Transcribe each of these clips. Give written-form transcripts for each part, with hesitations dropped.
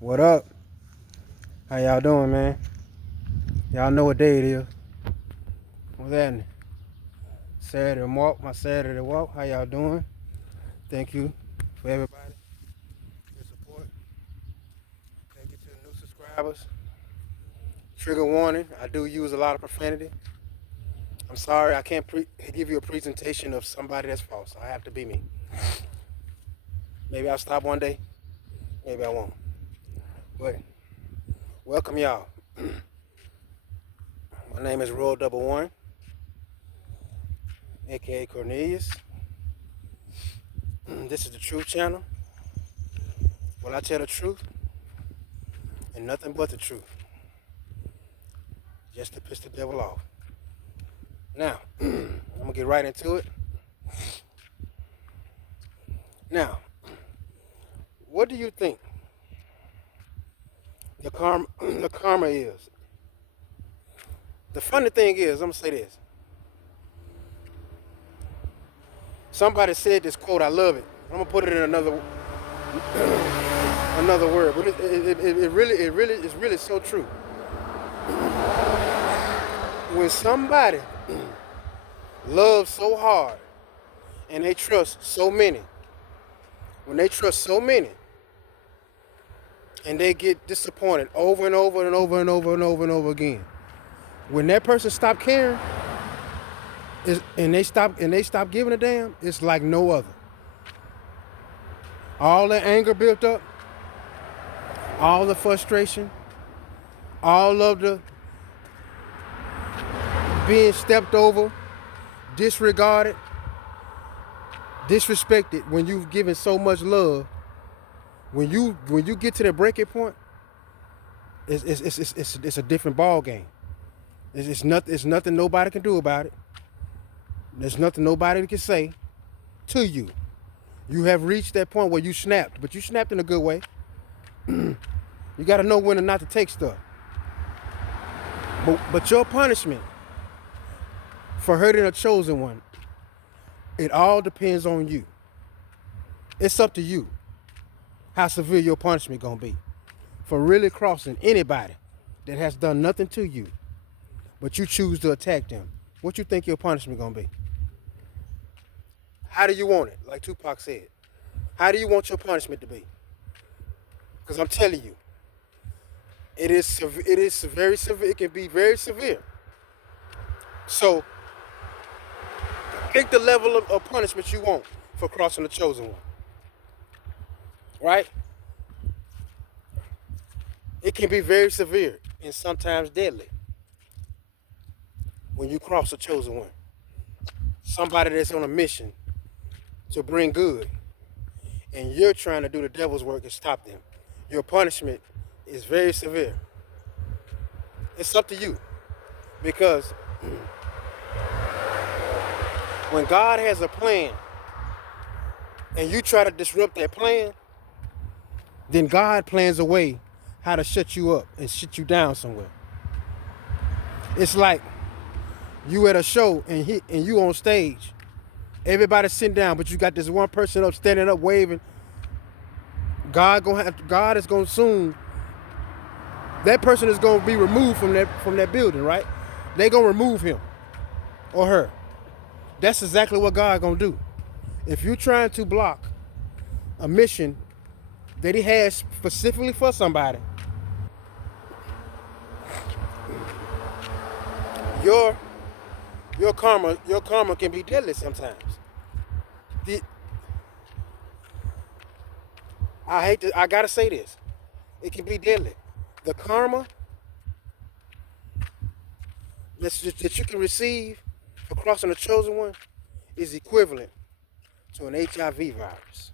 What up? How y'all doing, man? Y'all know what day it is. What's happening? Saturday walk, my Saturday walk. How y'all doing? Thank you for everybody, your support. Thank you to the new subscribers. Trigger warning, I do use a lot of profanity. I'm sorry, I can't give you a presentation of somebody that's false. I have to be me. Maybe I'll stop one day. Maybe I won't. But welcome y'all. My name is Royal Double One, aka Cornelius. This is the Truth Channel. Will I tell the truth and nothing but the truth, just to piss the devil off. Now, I'm gonna get right into it. Now, what do you think the karma is? The funny thing is, I'm gonna say this. Somebody said this quote. I love it. I'm gonna put it in another word, but it really is really so true. When somebody loves so hard and they trust so many, when they trust so many and they get disappointed over and over and over and over and over and over again, when that person stop caring and they stop giving a damn, it's like no other. All the anger built up, all the frustration, all of the being stepped over, disregarded, disrespected. When you've given so much love, when you get to the breaking point, it's a different ball game. It's nothing nobody can do about it. There's nothing nobody can say to you. You have reached that point where you snapped, but you snapped in a good way. You got to know when and not to take stuff. But your punishment for hurting a chosen one, it all depends on you. It's up to you how severe your punishment gonna be for really crossing anybody that has done nothing to you, but you choose to attack them. What you think your punishment gonna be? How do you want it? Like Tupac said, how do you want your punishment to be? Because I'm telling you, it is very severe. It can be very severe. So pick the level of punishment you want for crossing the chosen one. Right? It can be very severe and sometimes deadly when you cross the chosen one. Somebody that's on a mission to bring good, and you're trying to do the devil's work and stop them. Your punishment is very severe. It's up to you, because when God has a plan and you try to disrupt that plan, then God plans a way how to shut you up and shut you down somewhere. It's like you at a show and you on stage. Everybody's sitting down, but you got this one person up, standing up, waving. God is gonna soon. That person is gonna be removed from that building, right? They gonna remove him or her. That's exactly what God gonna do. If you're trying to block a mission that He has specifically for somebody, your karma can be deadly sometimes. I gotta say this. It can be deadly. The karma that you can receive for crossing the chosen one is equivalent to an HIV virus.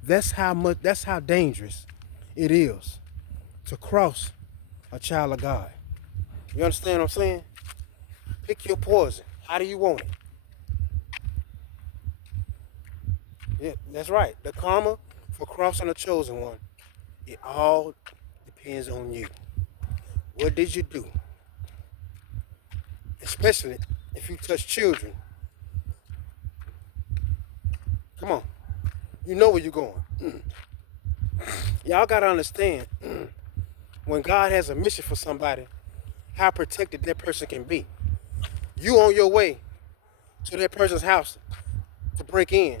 That's how dangerous it is to cross a child of God. You understand what I'm saying? Pick your poison. How do you want it? Yeah, that's right. The karma for crossing a chosen one, it all depends on you. What did you do? Especially if you touch children. Come on. You know where you're going. Y'all gotta understand when God has a mission for somebody, how protected that person can be. You on your way to that person's house to break in,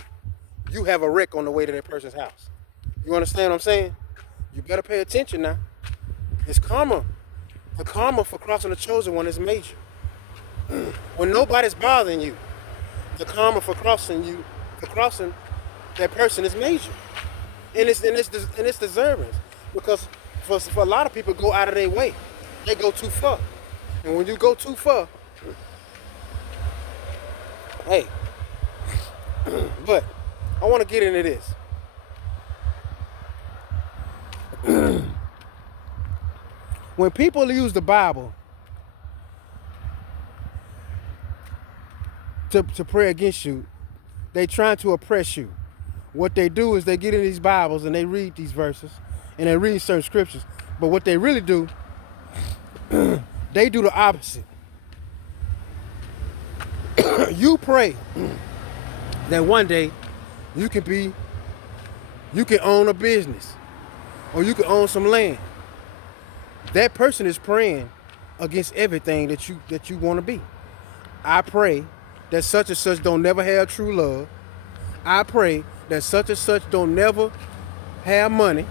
you have a wreck on the way to that person's house. You understand what I'm saying? You better pay attention now. It's karma. The karma for crossing the chosen one is major. When nobody's bothering you, the karma for crossing that person is major, and it's deserving, because for a lot of people go out of their way, they go too far, and when you go too far, hey, but I want to get into this. When people use the Bible to pray against you, they trying to oppress you. What they do is they get in these Bibles and they read these verses and they read certain scriptures. But what they really do, they do the opposite. You pray that one day you can own a business or you can own some land. That person is praying against everything that you want to be. I pray that such and such don't never have true love. I pray that such and such don't never have money.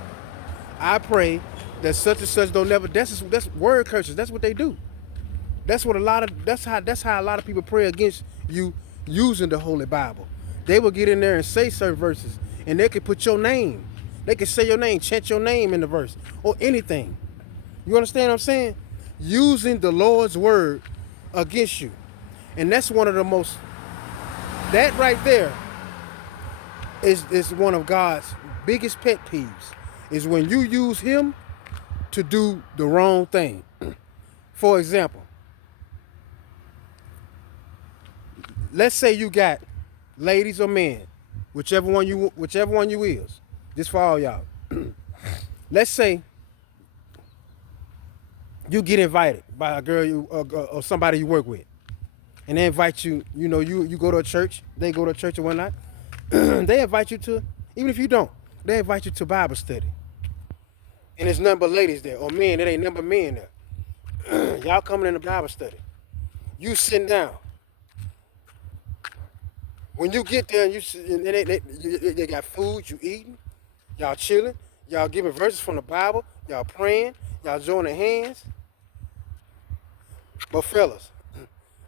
I pray that such and such don't never. That's word curses. That's what they do. That's how a lot of people pray against you using the Holy Bible. They will get in there and say certain verses, and they can put your name. They can say your name, chant your name in the verse, or anything. You understand what I'm saying? Using the Lord's word against you. And that's one of the most, that right there is one of God's biggest pet peeves, is when you use him to do the wrong thing. For example, let's say you got ladies or men, whichever one you is. This for all y'all. Let's say you get invited by a girl or somebody you work with, and they invite you. You know, you go to a church. They go to a church or whatnot. They invite you to, even if you don't, they invite you to Bible study. And there's nothing but ladies there, or men. It ain't nothing but men there. Y'all coming in the Bible study. You sitting down. When you get there, and they got food, you eating, y'all chilling, y'all giving verses from the Bible, y'all praying, y'all joining hands. But fellas,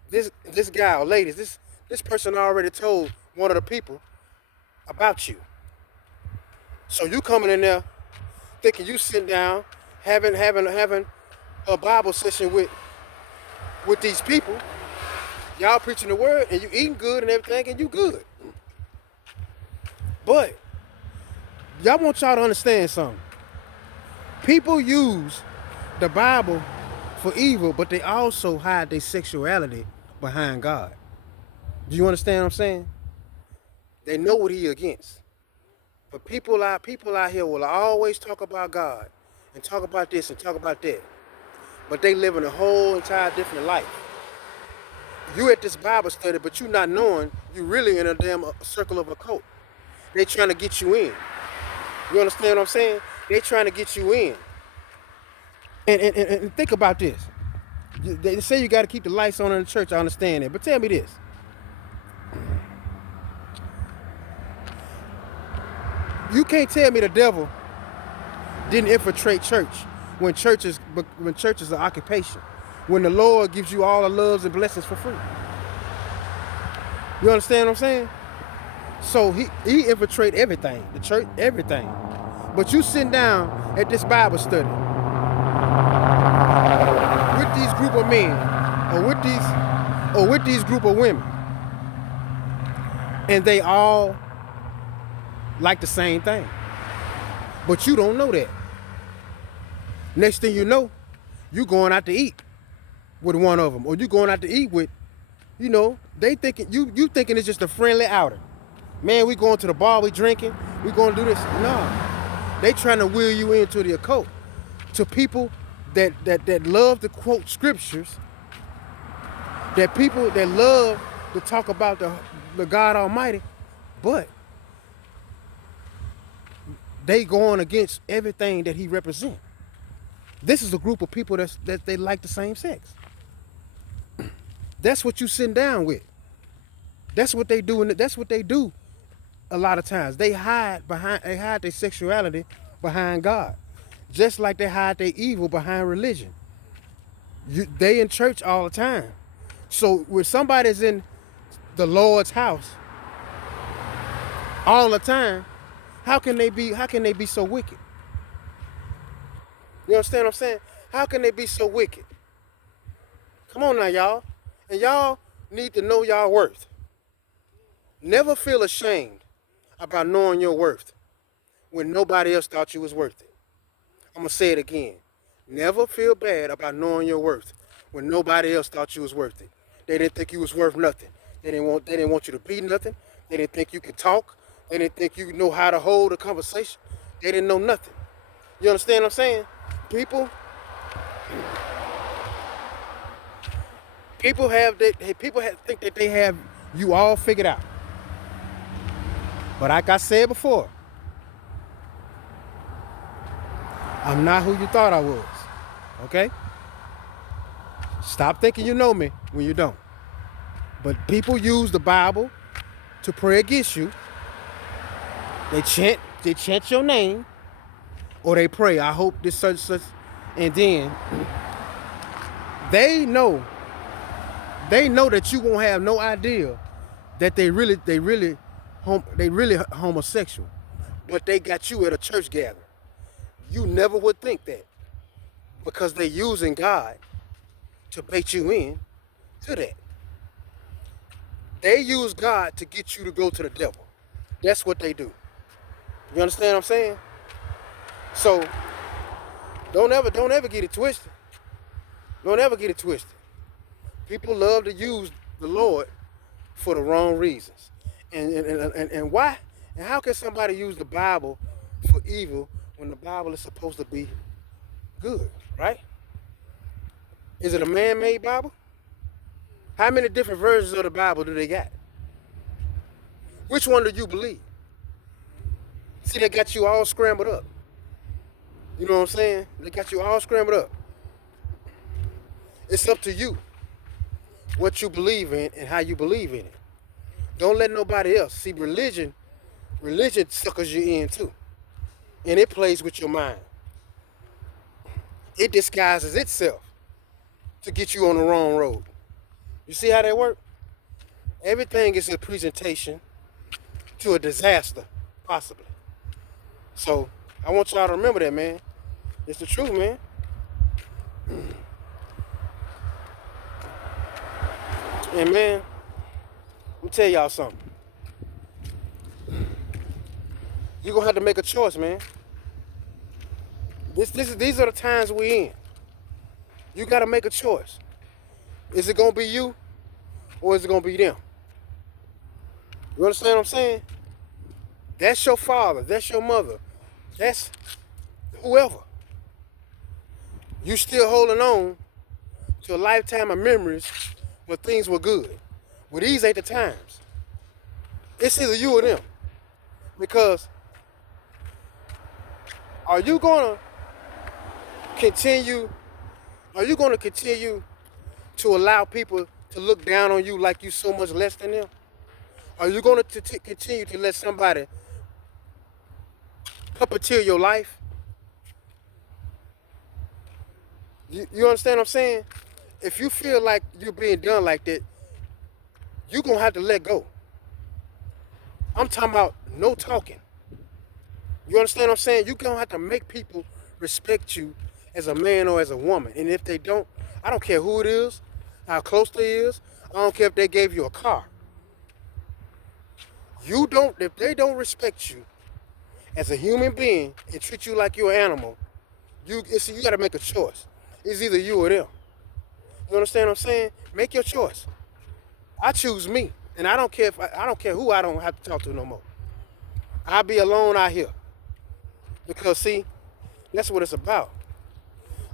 this guy or ladies, this person already told one of the people about you. So you coming in there thinking you sitting down, having a Bible session with these people. Y'all preaching the word and you eating good and everything and you good. But y'all want y'all to understand something. People use the Bible for evil, but they also hide their sexuality behind God. Do you understand what I'm saying? They know what he against. But people out here will always talk about God and talk about this and talk about that. But they live in a whole entire different life. You at this Bible study, but you not knowing you really in a damn circle of a cult. They trying to get you in. You understand what I'm saying? They trying to get you in. And think about this. They say you got to keep the lights on in the church. I understand that. But tell me this. You can't tell me the devil didn't infiltrate church when church is an occupation. When the Lord gives you all the loves and blessings for free. You understand what I'm saying? So he infiltrate everything, the church, everything. But you sitting down at this Bible study with these group of men or with these group of women, and they all like the same thing. But you don't know that. Next thing you know, you going out to eat with one of them, or you going out to eat with, they thinking you thinking it's just a friendly outing. Man, we going to the bar, we drinking, we going to do this. No, they trying to wheel you into the occult, to people that love to quote scriptures, that people that love to talk about the God Almighty, but they going against everything that he represents. This is a group of people that they like the same sex. That's what you sitting down with. That's what they do, and that's what they do a lot of times. They hide their sexuality behind God. Just like they hide their evil behind religion. They in church all the time. So when somebody's in the Lord's house all the time, how can they be so wicked? You understand what I'm saying? How can they be so wicked? Come on now, y'all. And y'all need to know y'all worth. Never feel ashamed about knowing your worth when nobody else thought you was worth it. I'm going to say it again. Never feel bad about knowing your worth when nobody else thought you was worth it. They didn't think you was worth nothing. They didn't want you to be nothing. They didn't think you could talk. They didn't think you know how to hold a conversation. They didn't know nothing. You understand what I'm saying? People think that they have you all figured out. But like I said before, I'm not who you thought I was. Okay? Stop thinking you know me when you don't. But people use the Bible to pray against you. They chant your name, or they pray, I hope this such, and then they know that you won't have no idea that they really homosexual, but they got you at a church gathering. You never would think that, because they using God to bait you in to that. They use God to get you to go to the devil. That's what they do. You understand what I'm saying? So don't ever get it twisted. Don't ever get it twisted. People love to use the Lord for the wrong reasons. And why? And how can somebody use the Bible for evil when the Bible is supposed to be good, right? Is it a man-made Bible? How many different versions of the Bible do they got? Which one do you believe? See, they got you all scrambled up. You know what I'm saying? They got you all scrambled up. It's up to you what you believe in and how you believe in it. Don't let nobody else. See, religion suckers you in too. And it plays with your mind. It disguises itself to get you on the wrong road. You see how that works? Everything is a presentation to a disaster, possibly. So I want y'all to remember that, man. It's the truth, man. And man, let me tell y'all something. You're gonna have to make a choice, man. These are the times we in. You gotta make a choice. Is it gonna be you, or is it gonna be them? You understand what I'm saying? That's your father, that's your mother, that's whoever. You still holding on to a lifetime of memories when things were good. Well, these ain't the times. It's either you or them. Because are you gonna continue to allow people to look down on you like you so much less than them? Are you going to continue to let somebody puppeteer your life? You understand what I'm saying? If you feel like you're being done like that, you're going to have to let go. I'm talking about no talking. You understand what I'm saying? You're going to have to make people respect you as a man or as a woman. And if they don't, I don't care who it is, how close they is. I don't care if they gave you a car. If they don't respect you as a human being and treat you like you're an animal, you got to make a choice. It's either you or them. You understand what I'm saying? Make your choice. I choose me, and I don't care who I don't have to talk to no more. I'll be alone out here, because see, that's what it's about.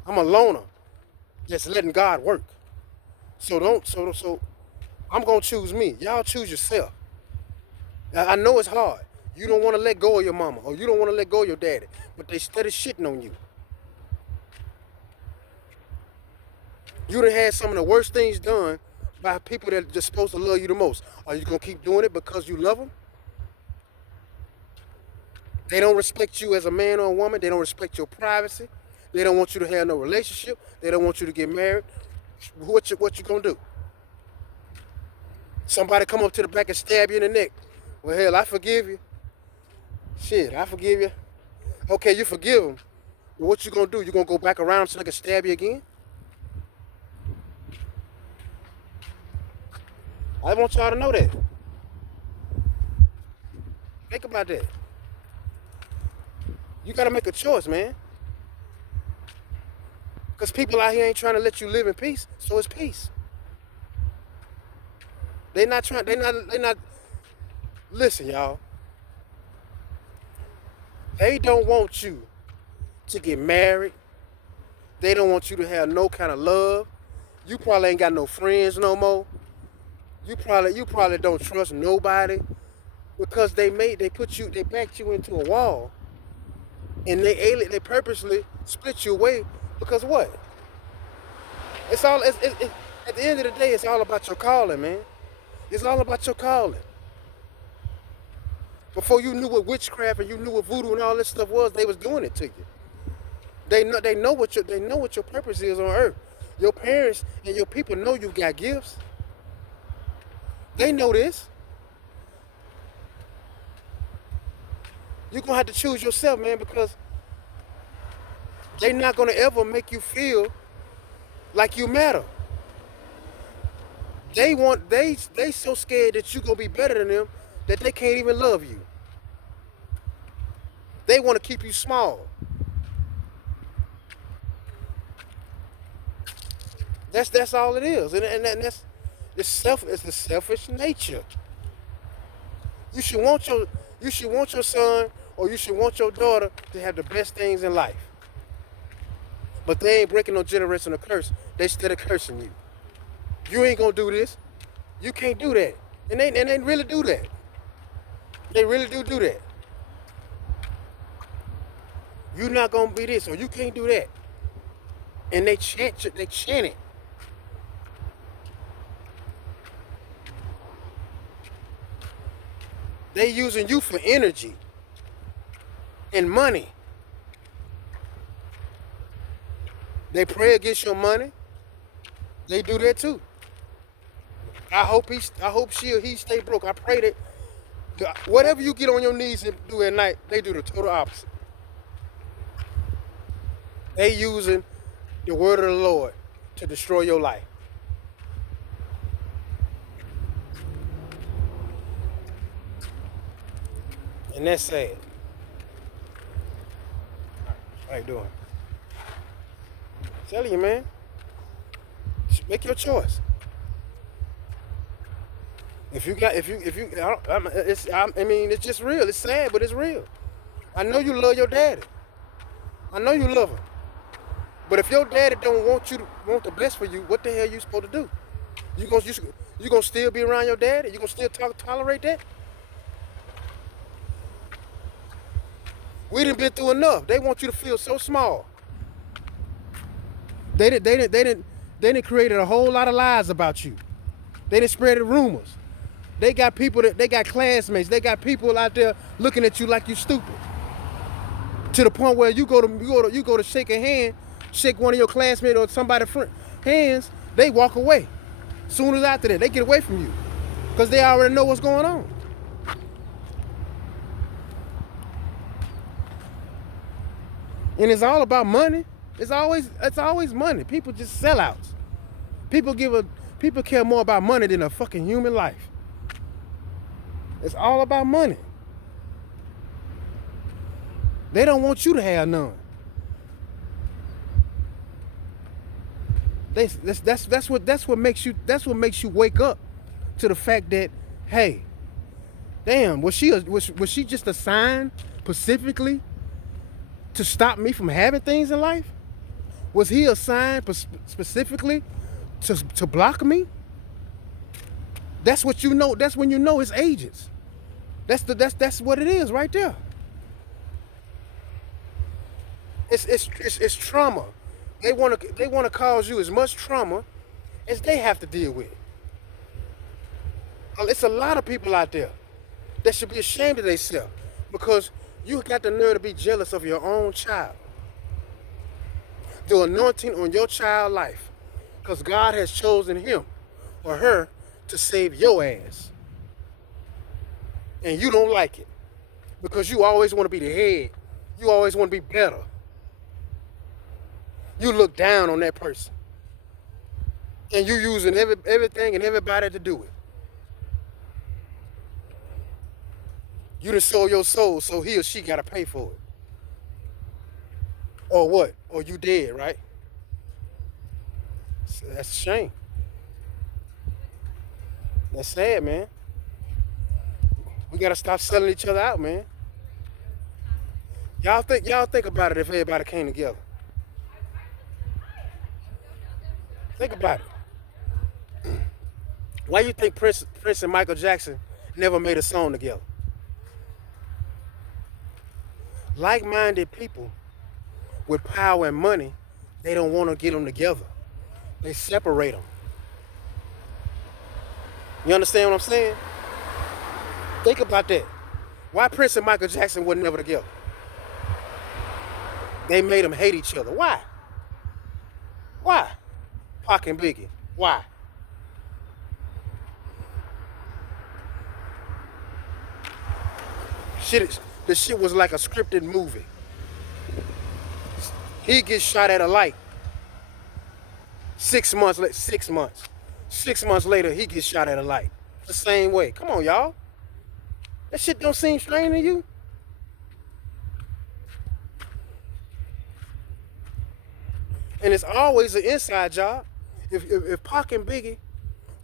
I'm a loner, just letting God work. So I'm gonna choose me. Y'all choose yourself. I know it's hard. You don't want to let go of your mama, or you don't want to let go of your daddy, but they steady shitting on you. You done had some of the worst things done by people that are just supposed to love you the most. Are you gonna keep doing it because you love them? They don't respect you as a man or a woman. They don't respect your privacy. They don't want you to have no relationship. They don't want you to get married. What you gonna do? Somebody come up to the back and stab you in the neck. Well, hell, I forgive you. Shit, I forgive you. Okay, you forgive them. But what you gonna do? You gonna go back around so they can stab you again? I want y'all to know that. Think about that. You gotta make a choice, man. Because people out here ain't trying to let you live in peace, so it's peace. They not. Listen, y'all. They don't want you to get married. They don't want you to have no kind of love. You probably ain't got no friends no more. You probably don't trust nobody because they backed you into a wall, and they purposely split you away because what? At the end of the day, it's all about your calling, man. It's all about your calling. Before you knew what witchcraft and you knew what voodoo and all this stuff was, they was doing it to you. They know what your purpose is on earth. Your parents and your people know you got gifts. They know this. You're gonna have to choose yourself, man, because they're not gonna ever make you feel like you matter. They so scared that you're gonna be better than them that they can't even love you. They want to keep you small. That's all it is, and that's it's the selfish nature. You should want your son or you should want your daughter to have the best things in life. But they ain't breaking no generational curse. They instead of cursing you. You ain't gonna do this. You can't do that. And they really do that. They really do that. You're not gonna be this or you can't do that. And they chant it. They using you for energy and money. They pray against your money. They do that too. I hope she or he stay broke. I pray that whatever you get on your knees and do at night, they do the total opposite. They using the word of the Lord to destroy your life. And that's sad. How you doing? Tell you, man. Make your choice. If you, it's just real. It's sad, but it's real. I know you love your daddy. I know you love him. But if your daddy don't want the best for you, what the hell you supposed to do? You gonna still be around your daddy? You gonna still tolerate that? We done been through enough. They want you to feel so small. They done created a whole lot of lies about you. They done spread rumors. They got classmates. They got people out there looking at you like you stupid. To the point where you go to shake a hand, shake one of your classmates or somebody's hands, they walk away. Soon as after that, they get away from you because they already know what's going on. And it's all about money. It's always money. People just sellouts. People care more about money than a fucking human life. It's all about money. They don't want you to have none. That's what makes you wake up to the fact that, hey, damn, was she just a sign specifically to stop me from having things in life? Was he a sign specifically to block me? That's what you know. That's when you know it's agents. That's what it is right there. It's trauma. They wanna cause you as much trauma as they have to deal with. It's a lot of people out there that should be ashamed of themselves because you got the nerve to be jealous of your own child. The anointing on your child's life, because God has chosen him or her to save your ass, and you don't like it because you always want to be the head. You always want to be better. You look down on that person, and you using everything and everybody to do it. You done sold your soul, so he or she got to pay for it. Or what? Or you dead, right? So that's a shame. That's sad, man. We gotta stop selling each other out, man. Y'all think about it if everybody came together. Think about it. Why you think Prince and Michael Jackson never made a song together? Like-minded people with power and money, they don't want to get them together. They separate them. You understand what I'm saying? Think about that. Why Prince and Michael Jackson were never together? They made them hate each other. Why? Why? Pac and Biggie. Why? The shit was like a scripted movie. He gets shot at a light. 6 months. 6 months. 6 months later, he gets shot at a light. The same way. Come on, y'all. That shit don't seem strange to you? And it's always an inside job. If Pac and Biggie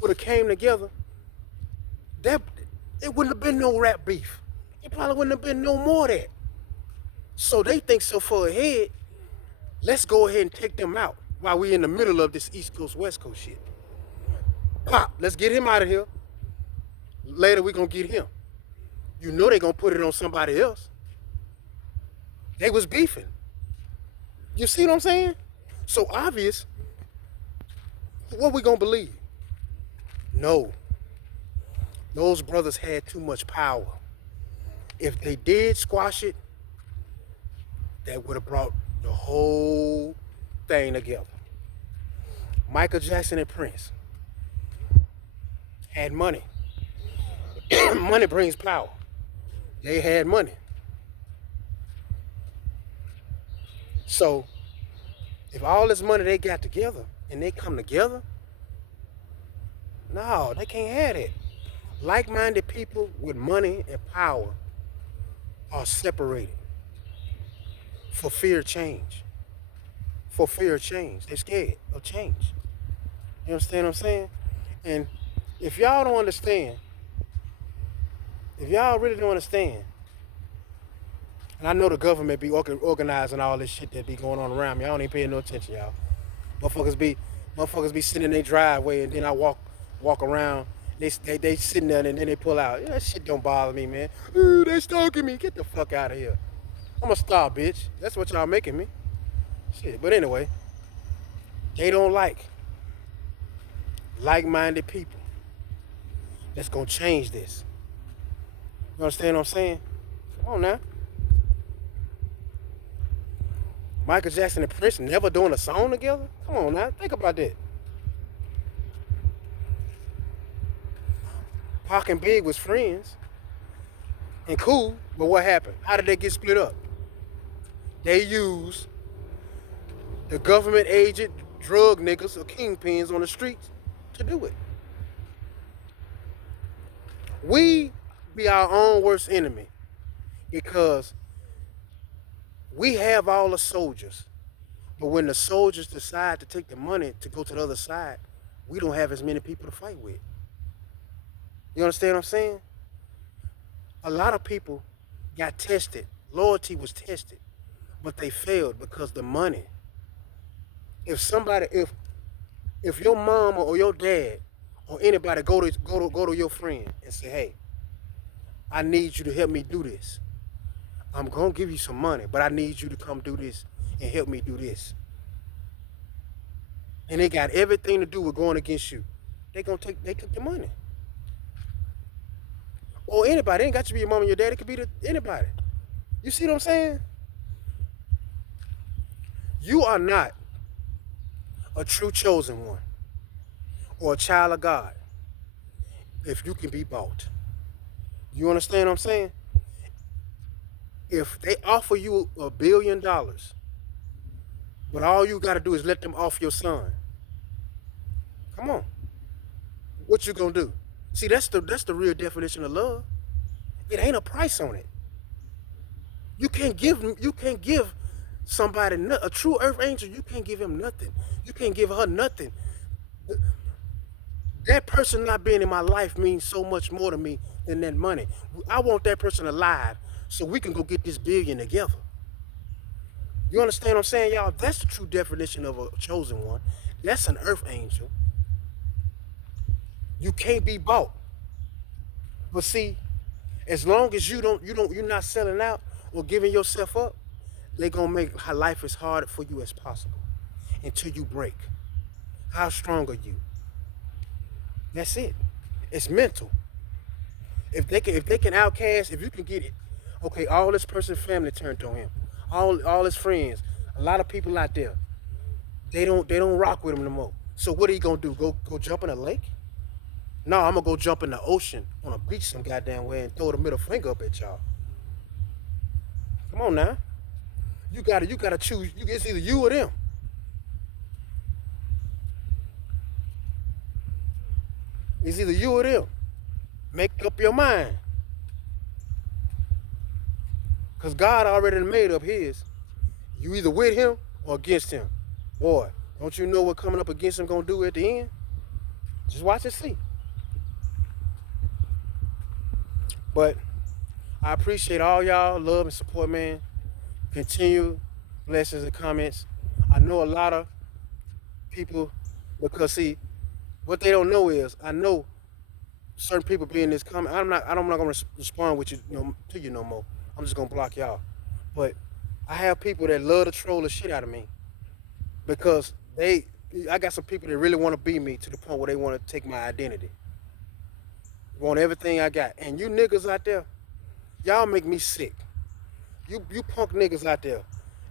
would have came together, that it wouldn't have been no rap beef. It probably wouldn't have been no more of that. So they think so far ahead, let's go ahead and take them out while we in the middle of this East Coast, West Coast shit. Pop, let's get him out of here. Later we gonna get him. You know they gonna put it on somebody else. They was beefing. You see what I'm saying? So obvious. What we gonna believe? No. Those brothers had too much power. If they did squash it, that would have brought the whole thing together. Michael Jackson and Prince had money. Money brings power. They had money. So, if all this money they got together and they come together, no, they can't have it. Like-minded people with money and power are separated for fear of change. For fear of change. They're scared of change. You understand what I'm saying? And if y'all don't understand, if y'all really don't understand, and I know the government be organizing all this shit that be going on around me. I don't even pay no attention, y'all. Motherfuckers be sitting in their driveway and then I walk around. They sitting there and then they pull out. Yeah, that shit don't bother me, man. Ooh, they stalking me. Get the fuck out of here. I'm a star, bitch. That's what y'all making me. Shit. But anyway, they don't like-minded people. That's gonna change this. You understand what I'm saying? Come on now. Michael Jackson and Prince never doing a song together? Come on now, think about that. Pac and Big was friends and cool, but what happened? How did they get split up? They used the government agent, drug niggas, or kingpins on the streets to do it. We be our own worst enemy because we have all the soldiers, but when the soldiers decide to take the money to go to the other side, we don't have as many people to fight with. You understand what I'm saying? A lot of people got tested. Loyalty was tested, but they failed because the money. If your mama or your dad or anybody go to your friend and say, hey, I need you to help me do this. I'm gonna give you some money, but I need you to come do this and help me do this. And they got everything to do with going against you. They took the money. Or anybody. It ain't got to be your mom and your dad. It could be anybody. You see what I'm saying? You are not a true chosen one or a child of God if you can be bought. You understand what I'm saying? If they offer you $1 billion, but all you got to do is let them off your son, come on, what you gonna do? See, that's the real definition of love. It ain't a price on it. You can't give somebody a true earth angel. You can't give him nothing. You can't give her nothing. That person not being in my life means so much more to me than that money. I want that person alive so we can go get this billion together. You understand what I'm saying, y'all? That's the true definition of a chosen one. That's an earth angel. You can't be bought. But see, as long as you're not selling out or giving yourself up, they're gonna make life as hard for you as possible until you break. How strong are you? That's it. It's mental. If they can outcast, if you can get it, okay, all this person's family turned on him, all his friends, a lot of people out there, they don't rock with him no more. So what are you gonna do? Go jump in a lake? No, I'm gonna go jump in the ocean on a beach some goddamn way and throw the middle finger up at y'all. Come on now. You gotta choose. It's either you or them. It's either you or them. Make up your mind. Cause God already made up his. You either with him or against him. Boy, don't you know what coming up against him gonna do at the end? Just watch and see. But I appreciate all y'all love and support, man. Continue blessings and comments. I know a lot of people, because see, what they don't know is I know certain people be in this comment. I'm not gonna respond with you, to you no more. I'm just gonna block y'all. But I have people that love to troll the shit out of me because I got some people that really want to be me to the point where they want to take my identity, want everything I got. And you niggas out there, y'all make me sick. You punk niggas out there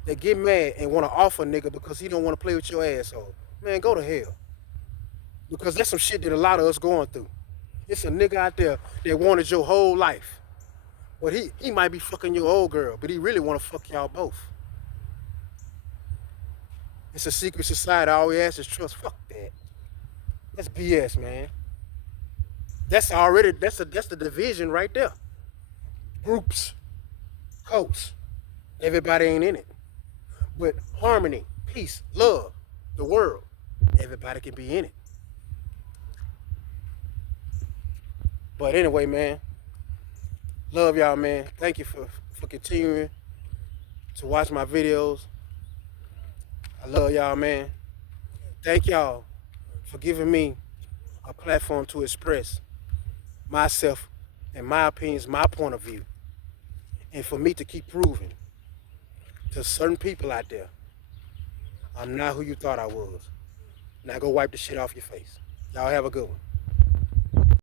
that get mad and want to offer a nigga because he don't want to play with your asshole. Man, go to hell. Because that's some shit that a lot of us going through. It's a nigga out there that wanted your whole life. But he might be fucking your old girl, but he really want to fuck y'all both. It's a secret society. All we ask is trust. Fuck that. That's BS, man. That's the division right there. Groups, cults. Everybody ain't in it. But harmony, peace, love, the world. Everybody can be in it. But anyway, man, love y'all, man. Thank you for continuing to watch my videos. I love y'all, man. Thank y'all for giving me a platform to express myself and my opinions, my point of view. And for me to keep proving to certain people out there, I'm not who you thought I was. Now go wipe the shit off your face. Y'all have a good one.